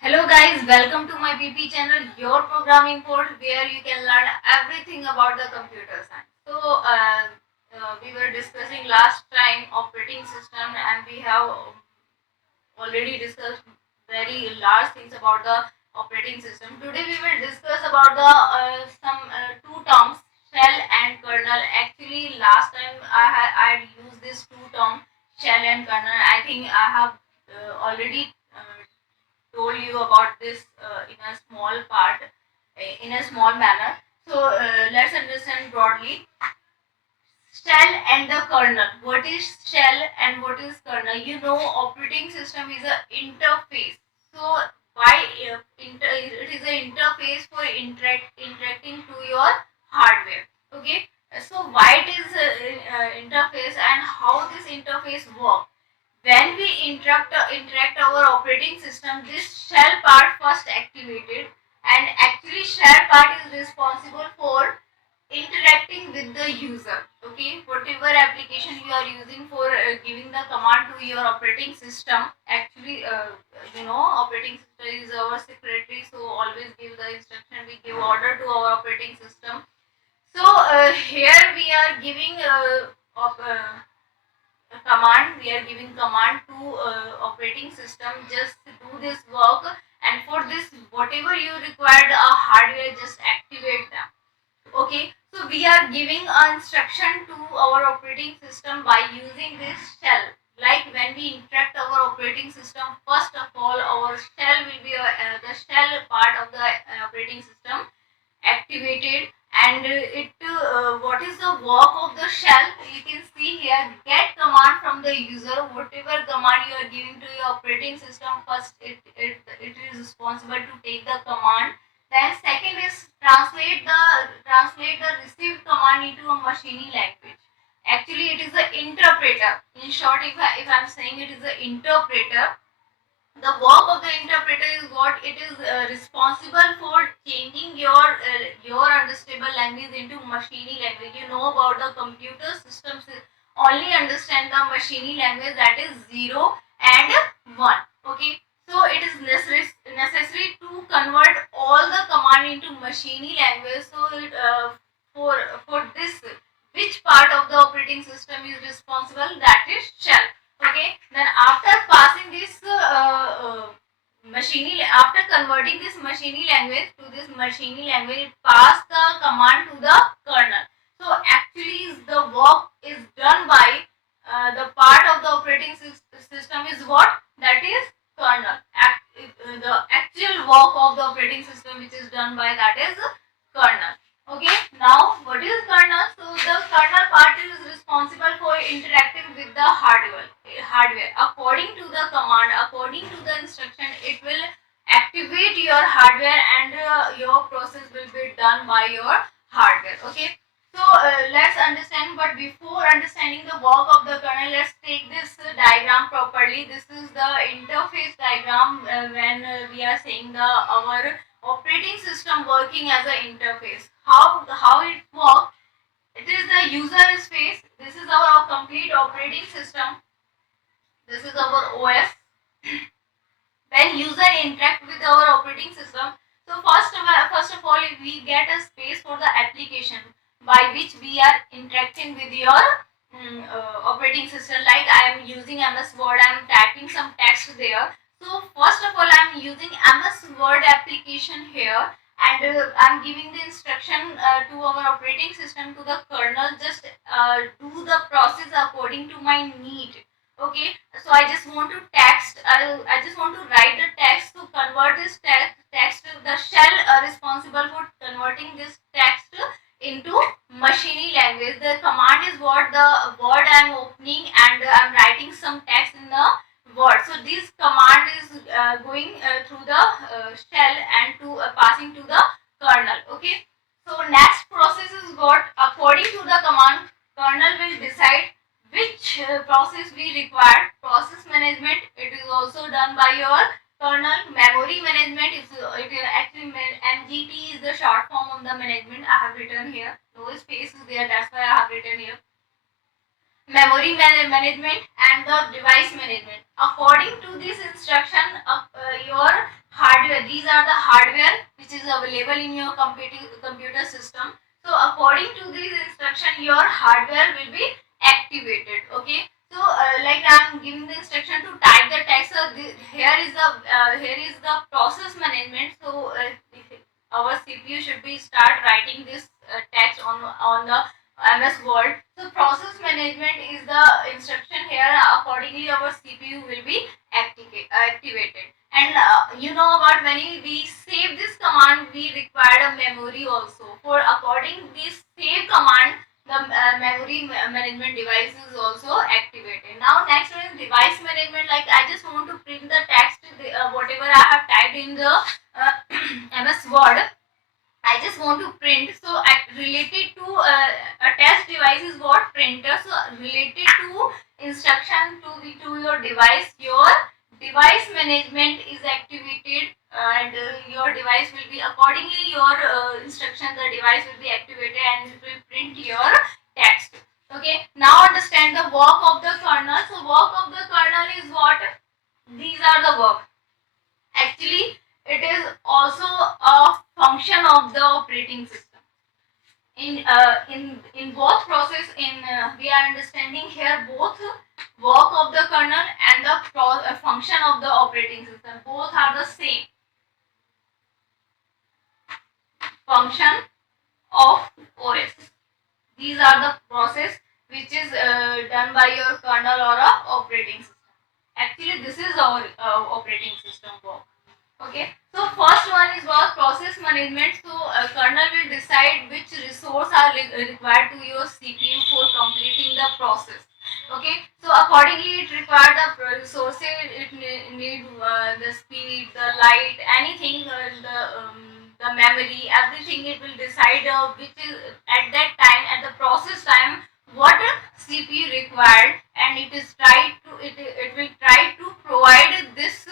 Hello guys, welcome to my PP channel, your programming code where you can learn everything about the computer science. We were discussing last time operating system and we have already discussed very large things about the operating system. Today we will discuss about the some two terms, shell and kernel. Actually last time I used this two term, shell and kernel. I think I have already told you about this in a small part, in a small manner. Let's understand broadly shell and the kernel. What is shell and what is kernel? You know, operating system is an interface. So why it is an interface for interacting to your hardware. Okay. So why it is interface and how this interface works? When we interact our operating system, this shell part first activated, and actually shell part is responsible for interacting with the user. Okay, whatever application you are using for giving the command to your operating system, actually operating system is our secretary, so always give the instruction, we give order to our operating system. Here we are giving command, we are giving command to operating system, just do this work, and for this whatever you required a hardware, just activate them. Okay, so we are giving an instruction to our operating system by using this shell. Like when we interact our operating system, first of all our shell will be the shell part of the operating system activated, and what is the work of the shell? You can see here, get command from the user. Whatever command you are giving to your operating system, first it is responsible to take the command. Then second is translate the received command into a machine language. Actually it is the interpreter. In short, if I'm saying it is the interpreter, the work of the interpreter is what it is responsible for changing your understandable language into machine language. You know about the computer systems only understand the machine language, that is 0 and 1. Okay, so it is necessary to convert all the command into machine language. For for this, which part of the operating system is responsible? That is shell. Okay, then after passing this after converting this machine language to this machine language, it pass the command to the kernel. So actually the work is done by the part of the operating system is what? That is kernel. The actual work of the operating system which is done by, that is kernel. Okay, now what is kernel? So the kernel part is responsible for interacting with the hardware. According to the command, according to the instruction, it will activate your hardware, and your process will be done by your hardware. Okay, so let's understand, but before understanding the work of the kernel, let's take this diagram properly. This is the interface diagram when we are saying the our operating system working as an interface. How it works? It is the user space. This is our complete operating system. This is our OS. When user interact with our operating system, so first of all, we get a space for the application by which we are interacting with your operating system. Like I am using MS Word, I am typing some text there. So first of all, I am using MS Word application here, and I'm giving the instruction to our operating system, to the kernel, just do the process according to my need. Okay, so I just want to I just want to write the text to convert this text. The shell responsible for converting this text into machine language. The command is what? The word I am opening, and I am writing some text in the word. So this command is going through the shell and to passing to the kernel. Okay, so next process is what? According to the command, kernel will decide which process we require. Process management, it is also done by your kernel. Memory management is actually MGT is the short form of the management. I have written here, no space is there, that's why I have written here. management and the device management. According to this instruction, your hardware, these are the hardware which is available in your computer system. So according to this instruction, your hardware will be activated. Okay, so like I'm giving the instruction to type the text. So here is the process management. So our CPU should be start writing this text on the MS Word. So process management is the instruction here. Accordingly, our CPU will be activated. And you know about when we save this command, we require a memory also. For according this save command, the memory management device is also activated. Now next one is device management. Like I just want to print the text, whatever I have typed in the MS Word. I just want to print. So related to a test device is what printer. So related to instruction to your device, your device management is activated, and your device will be accordingly your instruction. The device will be activated and it will print your text. Okay. Now understand the work of the kernel. So work of the kernel is what? These are the work. Actually, it is also a function of the operating system. In both process, we are understanding here both work of the kernel and the function of the operating system. Both are the same. Function of OS. These are the process which is done by your kernel or a operating system. Actually, this is our operating system work. Okay, so first one is about process management. So kernel will decide which resource are required to your CPU for completing the process. Okay, so accordingly it require the resources. It need the speed, the light, anything, the memory, everything. It will decide which is at that time, at the process time, what CPU required, and it is try to it will try to provide this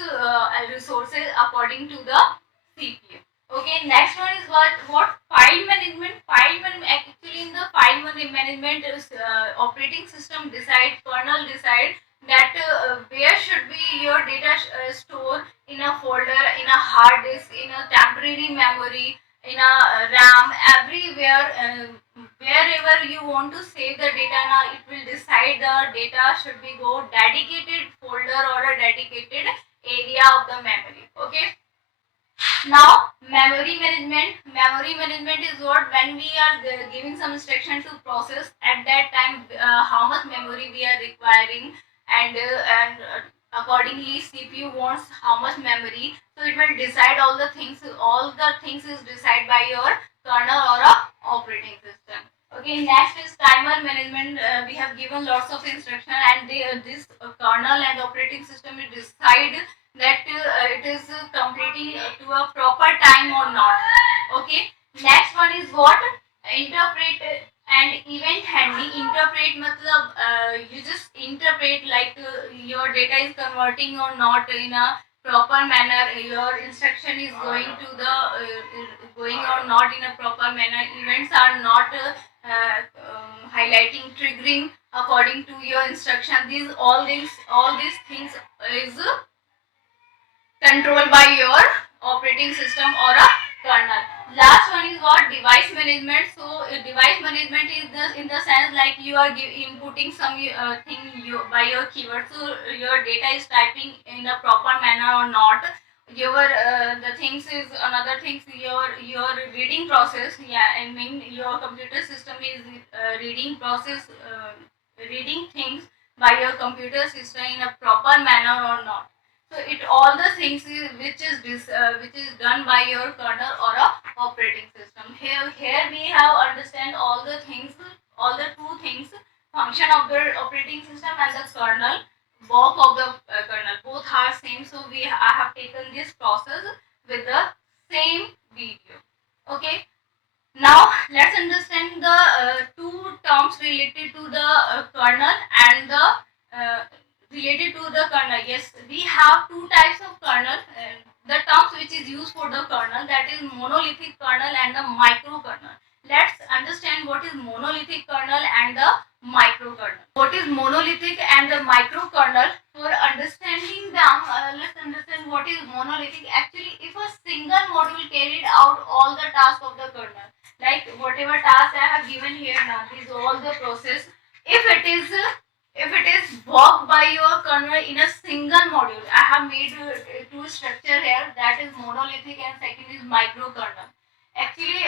resources according to the CPU. Okay, next one is what file management. File management, actually in the file management is operating system decide, kernel decide that where should be your data store, in a folder, in a hard disk, in a temporary memory, in a RAM, everywhere. Wherever you want to save the data, now it will decide the data should be go dedicated folder or a dedicated area of the memory. Okay, now memory management is what, when we are giving some instruction to process, at that time how much memory we are requiring, and accordingly CPU wants how much memory, so it will decide all the things. All the things is decided by your kernel or a operating system. Okay, next is timer management. We have given lots of instruction, and this kernel and operating system will decide that it is completing to a proper time or not. Okay, next one is what? Interpret and event handling. Interpret matlab you just interpret like your data is converting or not in a proper manner, your instruction is going to the going or not in a proper manner, events are not highlighting, triggering according to your instruction. All these things is controlled by your operating system or a kernel. Last one is what? Device management. So device management is in the sense like you are inputting some thing by your keyword, so your data is typing in a proper manner or not. Your the things is another things, your reading process. Yeah, I mean your computer system is reading process, reading things by your computer system in a proper manner or not. So it all the things which is done by your kernel or a operating system. Here we have understand all the things, all the two things, function of the operating system and the kernel, work of the kernel. Both are same. So I have taken this process with the same video. Okay. Now let's understand the two terms related to the kernel and the related to the kernel. Yes, we have two types of kernel. The terms which is used for the kernel, that is monolithic kernel and the micro kernel. Let's understand what is monolithic kernel and the microkernel. What is monolithic and the microkernel? For understanding them, let's understand what is monolithic. Actually, if a single module carried out all the tasks of the kernel, like whatever task I have given here now, these all the process. If it is worked by your kernel in a single module, I have made two structure here. That is monolithic and second is microkernel. Actually,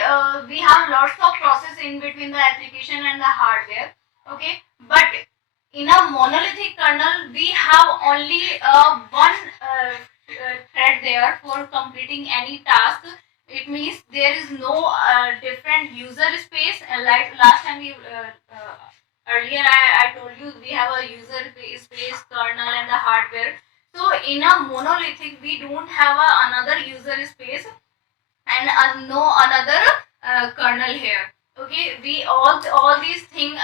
we have lots of process in between the application and the hardware. Okay, but in a monolithic kernel, we have only one thread there for completing any task. It means there is no different user space. Like last time we earlier I told you we have a user space, kernel, and the hardware. So in a monolithic, we don't have another user space and no another kernel here. Okay, we all these things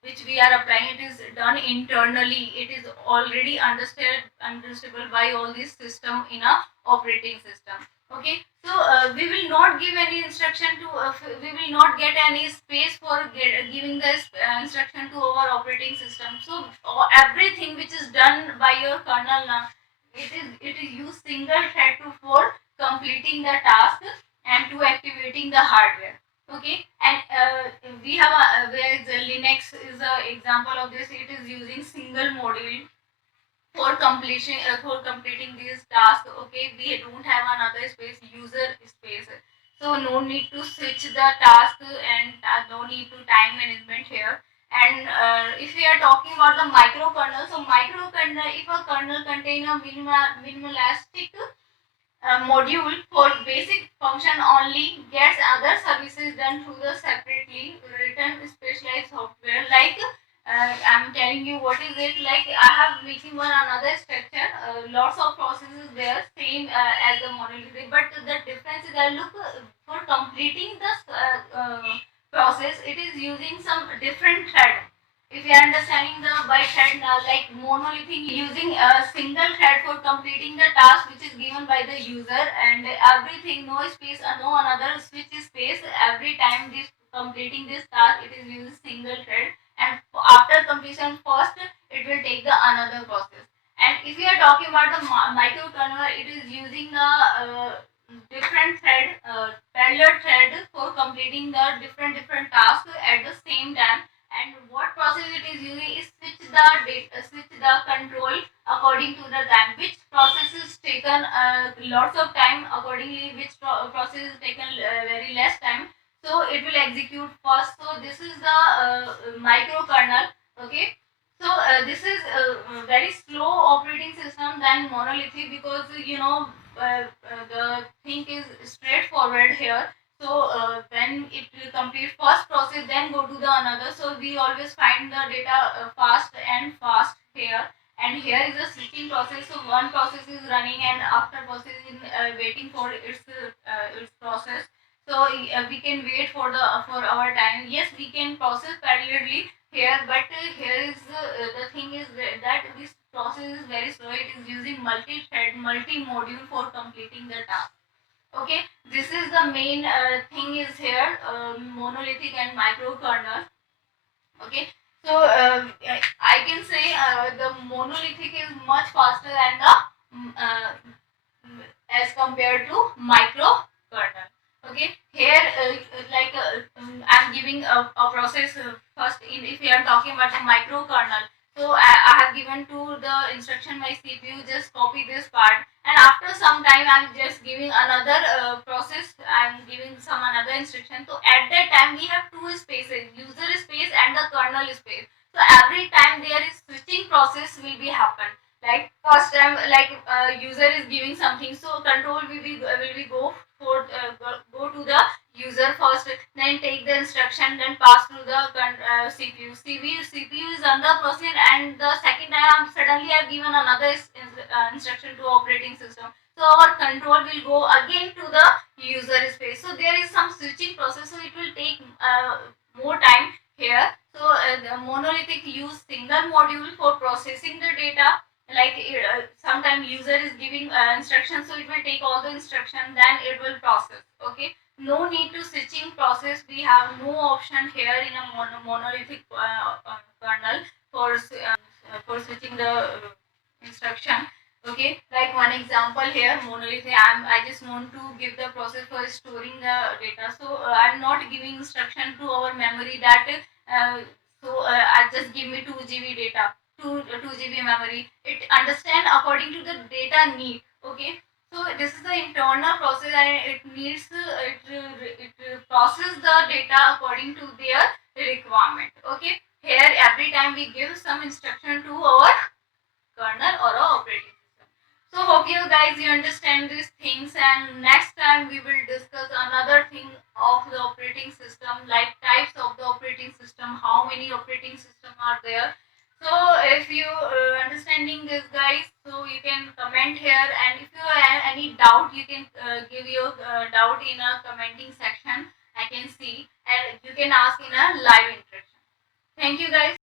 which we are applying, it is done internally. It is already understandable by all this system in a operating system. Okay, so we will not give any instruction to we will not get any space for giving this instruction to our operating system. So everything which is done by your kernel now, it is use single thread to for completing the task and to activating the hardware. Okay, and we have where the Linux is an example of this. It is using single module for completion for completing these tasks. Okay, we don't have another space, user space, so no need to switch the task and no need to time management here. And if we are talking about the microkernel, so microkernel, if a kernel contain a minimalistic module for basic function only, gets other services done through the separately written specialized software. Like I'm telling you what is it. Like I have making one another structure, lots of processes there, same as the monolithic, but the difference is that look, for completing this process, it is using some different thread. If you are understanding the by thread now, like monolithic using a single thread for completing the task which is given by the user, and everything, no space, no another switch space. Every time this completing this task, it is using single thread, and after completion first, it will take the another process. And if you are talking about the microkernel, it is using the different thread, parallel thread for completing the different tasks at the same time. And what process it is using is switch the control according to the time. Which process is taken lots of time, accordingly which process is taken very less time, so it will execute first. So this is the microkernel. Okay, so this is a very slow operating system than monolithic, because the thing is straightforward here. So when it will complete first process, then go to the another. So we always find the data fast and fast here. And here is a switching process. So one process is running, and after process is waiting for its process. So we can wait for our time. Yes, we can process parallelly here, but here is the thing is that this process is very slow. It is using multi-thread, multi-module for completing the task. Okay, this is the main thing is here, monolithic and microkernel. Okay, so I can say the monolithic is much faster than the as compared to microkernel. Okay, here I'm giving a process first. If we are talking about the microkernel, so I have given to the instruction my CPU, just copy this part, and after some time I'm just giving another process. I'm giving some another instruction. So at that time we have two spaces, user space and the kernel space. So every time there is switching process will be happen. Like first time, like user is giving something, so control will be go for go to the user first, then take the instruction, then pass through the CPU is under process, and the second time suddenly I've given another instruction to operating system. So our control will go again to the user space. So there is some switching process, so it will take more time here. So the monolithic use single module for processing the data. Like sometimes user is giving instructions, so it will take all the instructions, then it will process. Okay, no need to switching process, we have no option here in a monolithic kernel for switching the instruction. Okay, like one example here, monolithic. I just want to give the process for storing the data. So I'm not giving instruction to our memory that I just give me 2 GB data, 2 GB memory. It understand according to the data need. Okay, so this is the internal process, and it needs it process the data according to their requirement. Okay, here every time we give some instruction to our kernel or a operating system. So hope you understand these things, and next time we will discuss another thing of the operating system, like types of the operating system, how many operating system are there. So if you understanding this, guys, so you can comment here, and if you have any doubt, you can give your doubt in a commenting section. I can see, and you can ask in a live interaction. Thank you, guys.